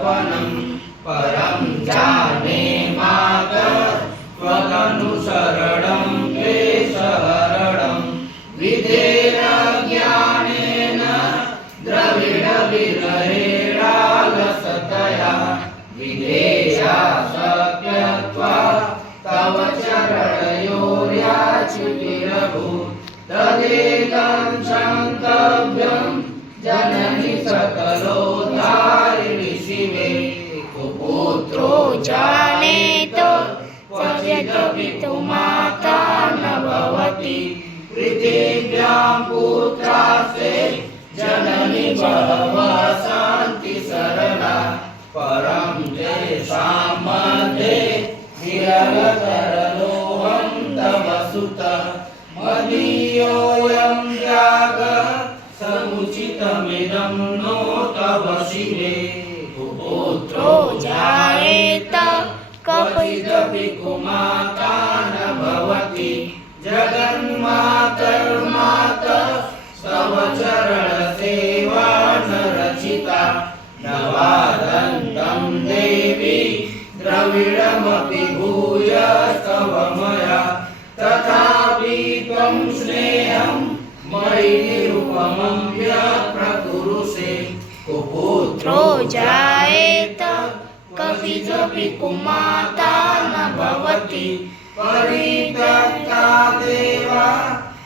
सपनं परं जाने मातः त्वदनुसरणं क्लेशहरणं विधेरज्ञानेन द्रविडविरहेणालसतया विधेया शक्यत्वा तव चरणयोर्याच्युतिरभूत् तदेकं क्षन्तव्यं जननि सकलोद्धारिणि शिवे कुपुत्रो जानेत क्वचिदपि तु माता न भवति पृथिव्यां पुत्रास्ते जननि बहवः सन्ति सरला परं तेषां मध्ये विरलतरलोऽहं तव सुतः मदीयोऽयं त्यागः समुचितमिदं नो तव शिवे कुपुत्रो जायेत क्वचिदपि कुमाता न भवति जगन्मातर्मातः तव चरणसेवा न रचिता नवादन्तं देवी द्रविडमपि भूयस्तव मया तथापि त्वं स्नेहं मयि निरुपमं व्यप्रकुरुषे कुपुत्रो जायेत कपिजपि कुमाता न भवति परित्यक्ता देवा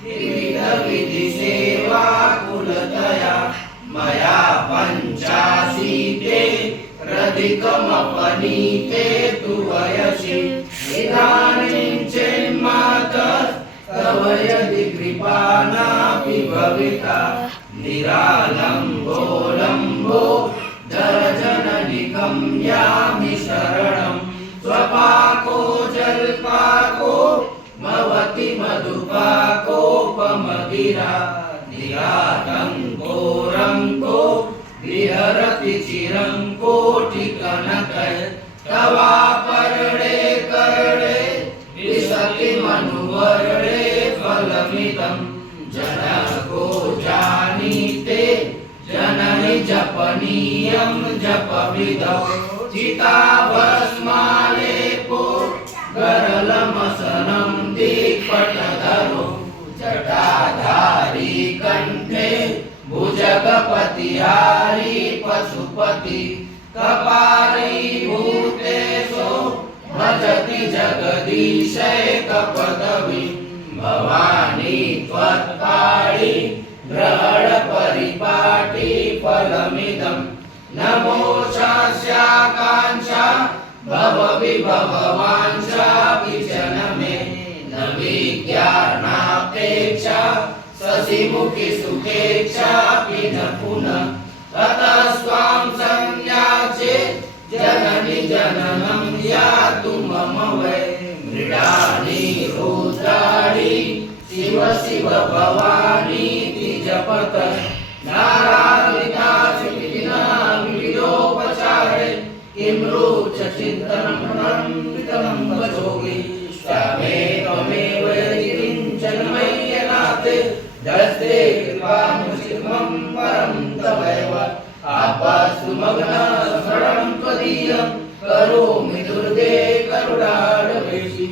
विविधविधिसेवा कुलतया मया पञ्चाशीते रधिकमपनीते तु वयसि इदानीं चेन्मातः तव यदि कृपा नापि भविता निरालम्बो लम्बो दर्जननिकं यामि शरणं स्वपाको जल्पाको भवति मधुपाकोपमदिरा निरालम्बो रङ्को विहरति चिरं कोटिकनकैः तवापरणे करणे विशति मनुवर्णे फलमिदं जनको जानीते जननि जपनीयं जपविदौ चिताभस्मालेपो गरलमसनं दिक्पटधरो जटाधारी कण्ठे भुजगपतिहारी पशुपति कपाली भूतेषु भजति जगदीशैकपदवीं भवानी त्वत्पाणि ग्रहणपरिपाटी फलमिदं नमो शास्याकाङ्क्षा भवविभववाञ्छापि च न मे न विज्ञानापेक्षा शशिमुखि सुखेच्छापि न पुनः ततस्त्वां संयाचे जननि जननं यातु मम वै मृडानि रुद्राणि शिव शिव भवानीति जपत नारायणाचितिना विविधोपचारे किं रुचचिन्तनं प्रणमितं भजोगि स्वामे त्वमेव यदि किञ्चन मय्यनाथे दस्ते कृपामुचितं परं तवैव आपस्तु मग्नः शरणं त्वदीयं करोमि दुर्गे करुणाढवेशि